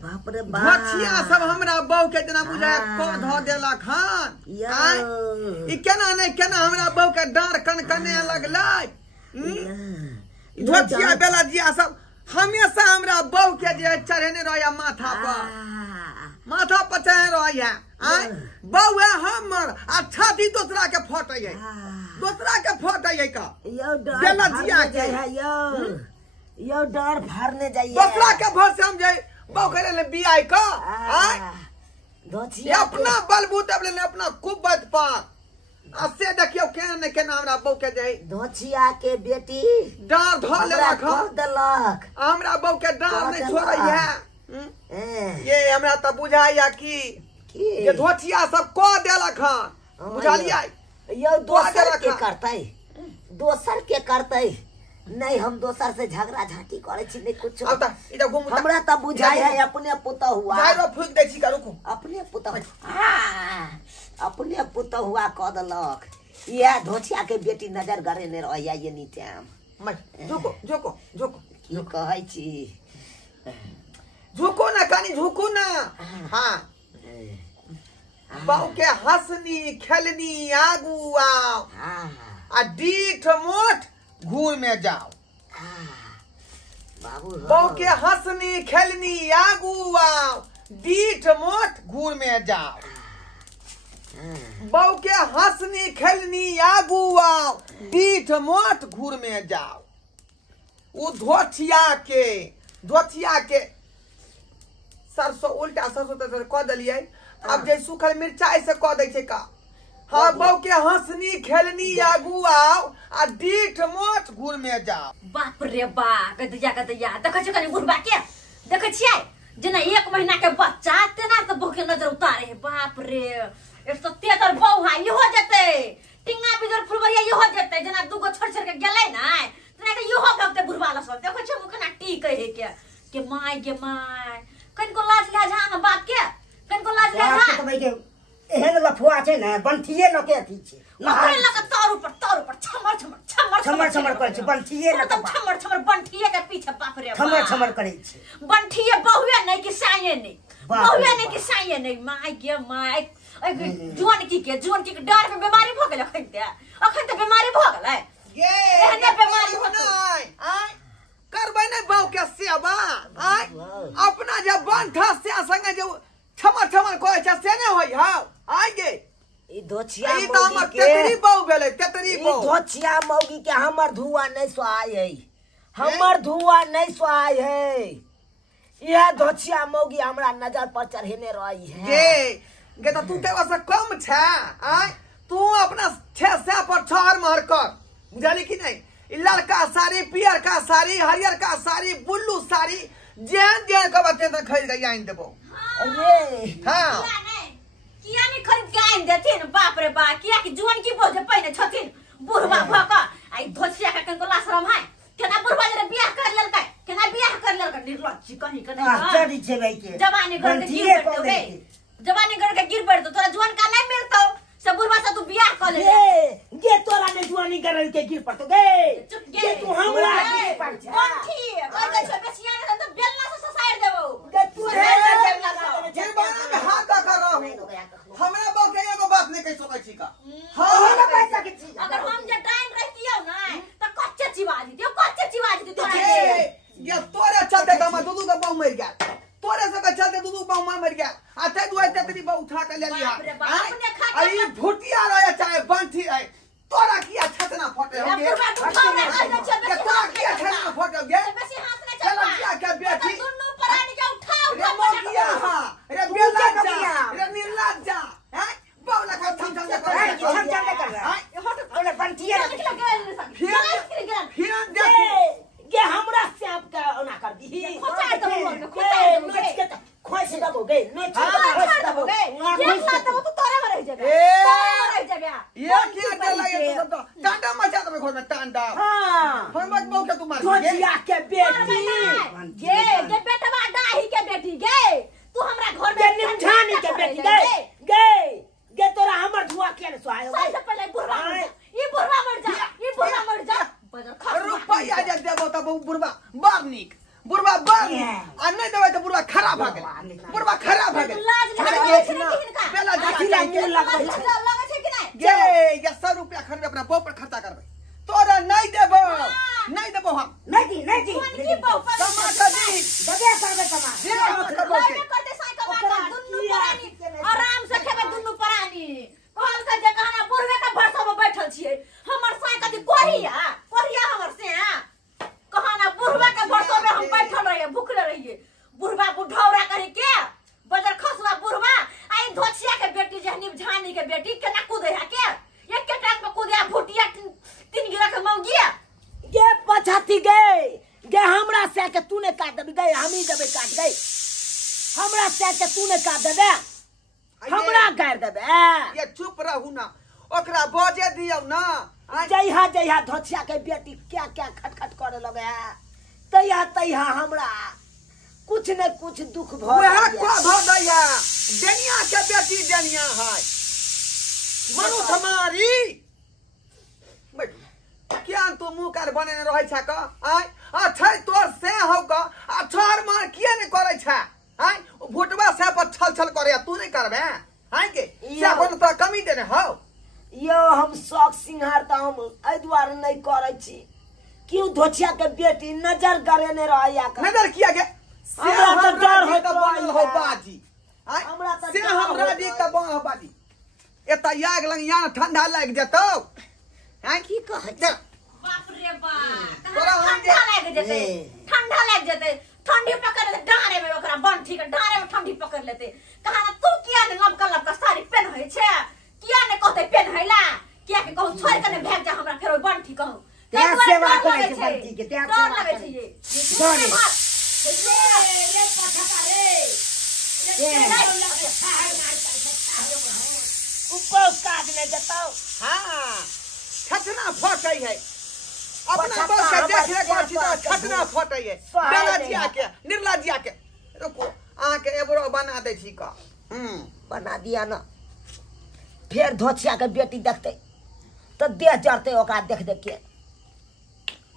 बाप रे बाप धोछिया सब हमरा बहू के जना बुझाय को ध देला खान ई केना नहीं केना हमरा बहू के डार कनकने लगलै धोछिया बेला जिया सब हमेशा हमरा बहू के जे चढ़ेने रहया माथा पर चढ़े रहया बहू है हमर आ छाती दूसरा के फटै है दूसरा के फटै है का बेला जिया के यो डर भरने जाइए दूसरा के भर से हम जाए बहू करे ले बियाह का धोछिया अपना बलबूते ले अपना कुबत पर असे देखियो केने केना हमरा बहू के जाई धोछिया के बेटी डार धो लेला खा दलक हमरा बहू के डार नहीं छोड़ै है ये हमरा त बुझाया कि ये धोछिया सब को देला खा बुझालियै यो दोसर के करतै नहीं हम दोसर से झगड़ा झाटी करे छी नहीं कुछ हमरा त बुझाय है अपने पुता हुआ जाइरो फूक दै छी का रुकू अपने पुता हुआ क दलक ये धोछिया के बेटी नजर गरे ने रहया ये नीटाम मैं झुको की कहै छी झुको ना कानी झुको ना हां बाऊ के हंसनी खेलनी आगू आओ आ डीठ मोट घूर में जाओ बाऊ के हंसनी खेलनी आगू आओ डीठ मोट घूर में जाओ बाऊ के हंसनी खेलनी आगू आओ डीठ मोट घूर में जाओ वो धोछिया के सरसों उल्टा सरसों तो क दलियै अब जे सूखल मिर्चाई से क दै छै का हां बहू के हंसनी खेलनी आगू आओ आ डीठ मोट घूर में जाओ बाप रे बा कदिया देख छ कनी बुढ़बा के देख छियै जना 1 महीना के बच्चा तेना त बहू के नजर उतारे है बाप रे 173 बहू है इहो जेते टिंगा बिगर फुलबरिया इहो जेते जना दूगो छोड़ के गेलै ना तेना के इहो भगते बुढ़बा ल सब देख छ मुखना टीक है के माय कन को लाज लिया जा बाप के कन को लाज लिया जा भाई के एहन लफुआ छै ना बंठिए न के अथी छै नखरे लग तार ऊपर छमर करे छै बंठिए न छमर बंठिए के पीछे बाप रे छमर करे छै बंठिए बहुए नहीं कि साये नहीं बहुए नहीं कि साये नहीं माय जुआन की के डर में बीमारी भ गेल अखन त बीमारी भ गेलै ये एहने बीमारी हो नहीं करबै नहीं बहू के सेवा अपना जे बंठा से संगे जे छमर कोइ छै से नहीं होई हां आगे ई धोछिया ई त हमर तेतरी बहू भेलै तेतरी बहू धोछिया मौगी के हमर धुआ नहीं सुआय है हमर धुआ नहीं सुआय है यह धोछिया मौगी हमरा नजर पर चढ़ेने रही है गे त तू तेवा से कम छै तू अपना छे से पर छहर महर कर बुझाली कि नहीं लड़का साड़ी पियर का साड़ी हरियर का साड़ी बुल्लू साड़ी जेन का बच्चे तो खरीद के आइन देबो अरे हां किया नहीं खरीद के आइन देथिन बाप रे बा किया कि जुआन की बोझ पहिने छथिन बुढ़वा भका आई धोछिया का कनको लाशरम है केना बुढ़वा रे बियाह कर लेलकै निर्लज्ज कहीं के नहीं चढ़ी छै भाई के जवानी घर के गिर पड़तो तोरा जुआन का नहीं मिलतो सब बुढ़वा से तू बियाह कर ले गे तोरा ने जुआनी कर के गिर पड़तो गे तू हमरा गिर पड़ जा बंठी कह दे छ बेसिया ने तो बेलना से ससाइर देबो गे तू जीवाना में हाथ का कर रहो हमरा बहू के एगो बात नहीं कह सकै छी का हां ना पैसा के चीज अगर हम जे टाइम रहतियौ ना त कच्चे चिवा दी तोरा ये तोरे चलते त हम दूधू का बहू मर गया तोरे से चलते दूधू बहू मर गया आ ते दुआ तेतरी बहू उठा के ले लिया अरे भुटिया रहे चाहे बंठी रहे तोरा किया छतना फटे होगे के तोरा किया छतना फटे होगे चलो किया के बेटी दोनों परानी के उठाओ रे मोगिया हां रे बेला जा रे निर्लज्ज जा हैं बौला का छम कर ओले बंठिए फिर देख के हमरा से आपका ओना कर दी खोचा दो खोई से दबो गे नोच दबो गे ये साथ तो तोरे में रह जाबे ये क्या डर लगे तो टांडा मचा दबे घर में टांडा हां हम मत बहू के तू मार धोछिया के बेटी गे बेटवा डाही के बेटी गे तू हमरा घर में निमझानी के बेटी गे तोरा हमर धुआ के न सुआयो सबसे पहले बुढ़वा मर जा रुपया जे देबो त बुढ़वा बार निक बुढ़वा बार आ नहीं देबे त बुढ़वा खराब भ गेल बुढ़वा खराब हो गए लाज देख लगे ना। किनका बेला अथी ला मुंह लगबै छै। लगे छै कि नहीं ये 100 रुपया खरीद अपना बहू पर खर्चा करबै तोरा नहीं देबो नहीं देबो हम नहीं दी की बहु टमाटर दी दबे करबे तमा दे हम खबो के लाइन करते साई का ओकरा बात दुन्नु किया परानी के नहीं आराम से खेबे दुन्नु परानी कहल से जे कहना बुढ़वे का भरसा में बैठल छिए हमर साई कथि कोरिया हमर से कहना बुढ़वा के भरसा में हम बैठल रहिए भूखले रहिए बुढ़वा बुढ़ौरा कहि के बजर खसवा बुढ़वा आई धोछिया के बेटी जहनी झानी के बेटी केना कूदे है के एक के टांग पे कूदे भुटिया तीन गिरा के मौगिया गे पछाती गे हमरा से के तू ने काट देबे गे हम ही देबे काट गई हमरा से के तू ने काट देबे हमरा गाड़ देबे ये चुप रहू ना ओकरा बजे दियौ ना जइहा धोछिया के बेटी क्या खटखट करे लगे तैया हमरा कुछ न कुछ दुख भ वह को भ दैया डेनिया के बेटी डेनिया है मनु हमारी बैठ क्या तू मुंह कर बने रहै छ क आय अच्छा तोर से हो क अठर मार किए ने करे छ आय भुटवा से पर छल करे तू नहीं करबे आय के से बन तो कमी देने हो यो हम शौक सिंहार त हम एहि द्वारे नहीं करे छी क्यों धोछिया के बेटी नजर करे ने रहया का नजर किया के हमरा तो डर होत बनल हो बाजी आय हमरा तो से डर हमरा होत दी त बन बाजी एता याग लंग यान ठंडा लाग जतो आय की कहै चल बाप रे बाप तोरा हम ठंडा लग जेते ठंडा लग जेते ठंडी पकड़ लेते डारे में ओकरा बंठी के डारे में ठंडी पकड़ लेते कहा ना तू किया ने लबका साड़ी पहन छै किया ने कहते पहन हैला किया के कहू छोड़ के ने भाग जा हमरा फेर बंठी कहू त्या सेवा करे छै बंठी के त्या सेवा लगे करे छै ये डरे। ले पछका ऊपर काज ले जतो हां छटना फटै है अपना पछता बल के हमर देख ले कोची तो क्या छटना फटै है सहाय बेलाजिया नहीं के निर्लजिया के रुको अहाँ के एबरो बना दै छी का बना दिया ना फिर धोछिया के बेटी देखते तो देह जरते ओकरा देख के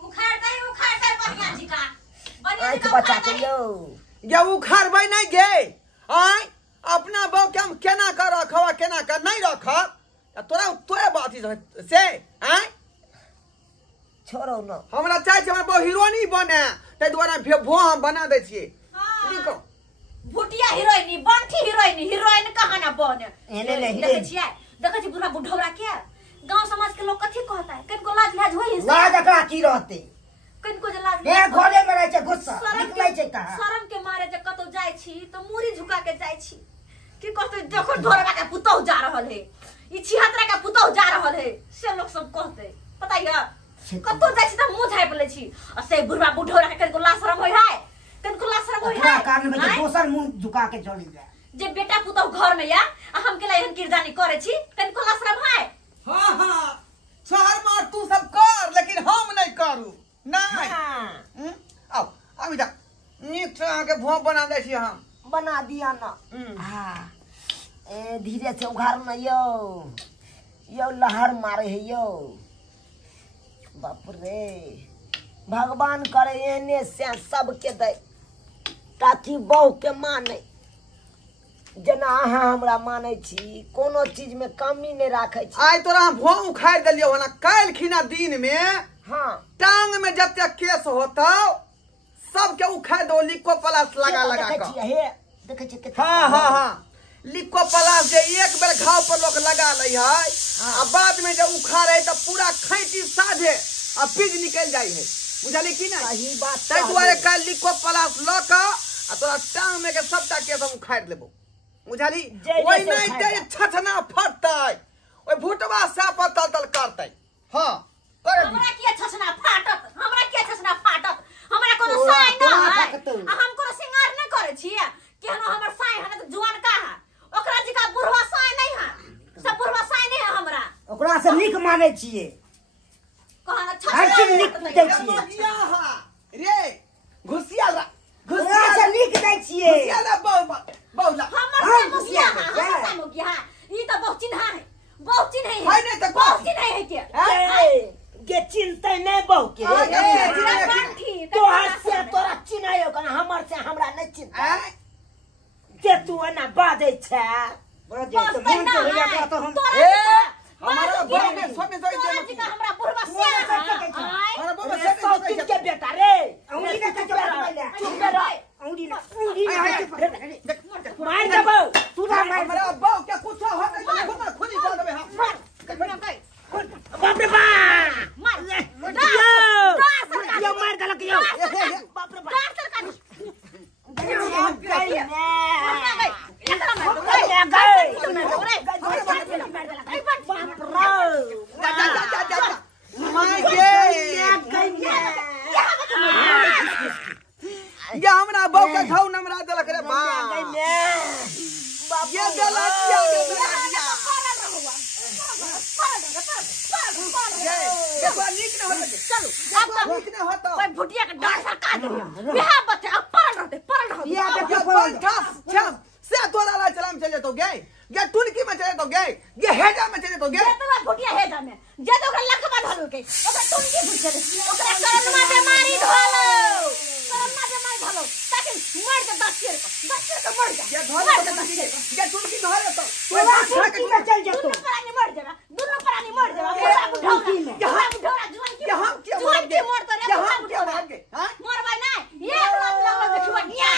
उखाड़ दे बढ़िया जी का बढ़िया जी आंख का बचा उखाड़ के दे। यो ये उखाड़बै नहीं गे आय अपना बौ के हम केना कर रखवा केना कर नहीं रखब तोरा तोरे बात से आय छोड़ो न हमरा चाहे छै हमर बौ हीरोइनी बने तै द्वारा भो हम बना दै छियै हाँ। रुको भुटिया हीरोइनी बंठी हीरोइन कहाँ ना बने एने ले देखे छियै देखे छी बुढ़ा बुढ़ौरा के गांव समाज के लोग कथी कहता है कनको लाज होई है लाज एकरा की रहते कनको जे लाज ए घरे में रह छै गुस्सा निकलै छै कहाँ शरम के मारे जे कतौ जाय छी तो मुरी झुका के जाय छी की कहते देखो ढोरवा के पुतौ जा रहल है ई छिहत्तरा के पुतौ जा रहल है से लोग सब कहते पता है कतौ जाय छी त मुंह झाइप ले छी आ से बुढ़वा बुढ़ौरा के कनको लाज शरम होई है कनको लाज शरम होई है कारण में आँय? दोसर मुंह झुका के चली जाए जे बेटा पुतौ घर में या आ हम के एहन किरदानी करे छी कनको लाज शरम है हां शहर में तू सब कर लेकिन हम नहीं करू नहीं हाँ, आओ अभी जा नीक से अहाँ के भों बना दै छी हम बना दिया ना हाँ ए धीरे से उघार न यो लहर मारे है यो बाप रे भगवान करे एने से सबके दे ताकि बहू के माने जना अहाँ हमरा माने छी कोनो चीज में कमी नहीं राखे छी आइ तोरा हम भों उखाड़ देलियो हना काल खिना दिन में हाँ टांग में जते केस होता सबके उखाड़ दो लिको प्लस लगा देखे कर छियै हे देखे छियै कितना हाँ लिको प्लस जे एक बेर घाव पर लोग लगा ले है आ बाद में जब उखाड़े तो पूरा खैटी साझे आ पीज निकल जाई है बुझली की ना सही बात तै दुआरे काल लिको प्लस ल क आ तोरा टांग में के सबटा केस हम उखाड़ लेबो बुझली जय ओइ जय नहीं ते छछना फटतै ओइ भुटवा सा पर तल करतै हां कर दी हमरा किया छछना फाटत हमरा कोनो तोरा- साई तोरा न है फाटतौ। आ हम कोनो सिंगार न करे छियै केहनो हमर साई है त जुआन का है ओकरा जी का बुढ़वा साई नहीं है सब बुढ़वा साई नहीं है हमरा ओकरा से नीक माने छियै कहना हर चीज लिख छछना दै छियै। घुसिया हा रे घुसिया ला ओकरा से नीक दै छियै घुसिया ला बहुला हमर हाँ, से मुखिया घुसिया है है, हमर से मुखिया है ई त बहुत चिन्हा है बहुत चिन्ह है है नहीं तो बहुत कौन? चिन्ह है के ए, के चिन्हतै नहीं बहू के हाँ, ए, चिन्हतै। बंठी तोहर से तोरा चिन्है ओकरा हमर से हमरा नहीं चिन्हतै आय तू ना बाजे छे बाजे तो मन तो हो जाता तो हम हमारा बड़ा में सब में जोई तोरा जी का हमरा बुढ़वा से हमारा बाबा से सब के बेटा रे औंडी का चुप रह औंडी ना मार देबो तू ना मार हमारा बाऊ क्या कुछ हो नहीं होना खुली कर देबे हम बाप रे बाप मार यो मार दलक यो बाप रे बाप ये हमरा बाऊ के खाऊ नमरा दलक रे बा ये गलतिया भुटिया के डांस का दे बिहार बच्चे अब परल रहते से तोरा ला चलाम चले तो गए ये टुनकी में चले तो गए ये हेजा में चले तो गए तो भुटिया हेजा में जे तो ओकरा लकवा धल के ओकरा टुनकी घुस के ओकरा करनमा बीमारी धलो ताकि मर के 10 शेर को मर जा ये धल ये टुनकी धरे तो तू टुनकी में चल जा तू दोनों प्राणी मर जावा बुढ़ा जुआन की हम क्या जुआन की मर तो रे हम क्या भाग गए हां मर भाई ना ये रात लागल देखिवा या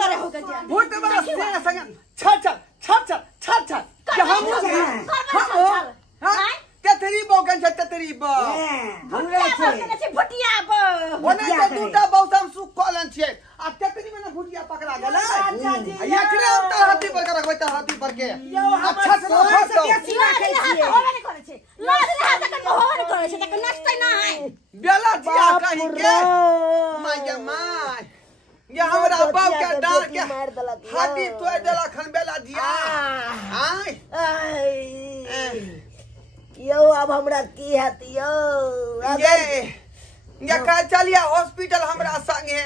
करे हो के जा भूत बस से संग छट क्या हम हां तेरी बौकन छत तेरी बा हमरा से भुटिया वो नहीं तो दूटा बहुतम सुख कॉलन छे आ तेतरी में भुटिया पकड़ा गेलै एकरे उतर हाथी पर रखबै त हाथी पर के अच्छा से फोटो सीमा के छिए होवे नहीं करे छे लाज हाथ तक होवे नहीं करे छे तक नचतै ना है बेला जिया कहि के माय माय ये हमरा बाप के डाल के हाथी तोड़ देला खन बेला जिया आय यो अब हमरा की हत यो ये का चलिया हॉस्पिटल हमरा संगे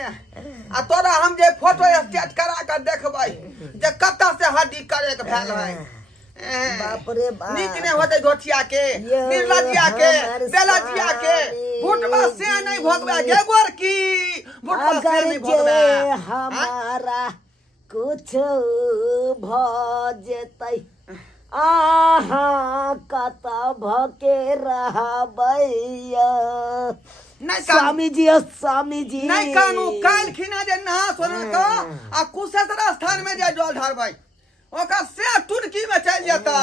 आ तोरा हम जे फोटो स्टेट करा के देखबै जे कत्ता से हड्डी करे के भेल है बाप रे बाप नीक ने होते धोटिया के निर्लजिया के बेलजिया के भुटवा से नहीं भोगबे गे गोर की भुटवा से नहीं भोगबे हमारा कुछ भ जेतै आहा कता भके रहबैया स्वामी जी नहीं कानू काल खिना जे नहा सोना का आ कुशेश्वर स्थान में जे जल ढारबै ओका से टुनकी में चल जेतै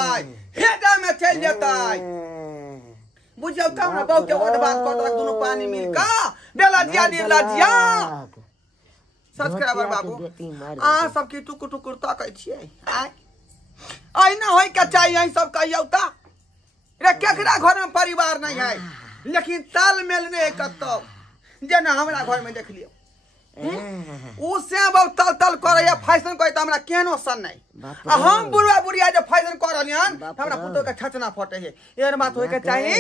हेडा में चल जेतै बुझियो कम बहु के ओदबात कर देलक दोनों पानी मिल का बेलजिया निर्लजिया सब्सक्राइबर बाबू आ सब की टुकुर टुकुर ताकै छियै आइ ना होय के चाहिए सब कहियो ता रे केकरा घर में परिवार नहीं है लेकिन तालमेल नहीं कतो जेना हमरा घर में देख लियो उ से बहुत तल तल करे या फैशन करे त हमरा केनो सन नहीं आ हम बुढ़वा बुढ़िया जे फैशन कर रहलियन हमरा पुतो के छचना फटे है एहन बात होय के चाहिए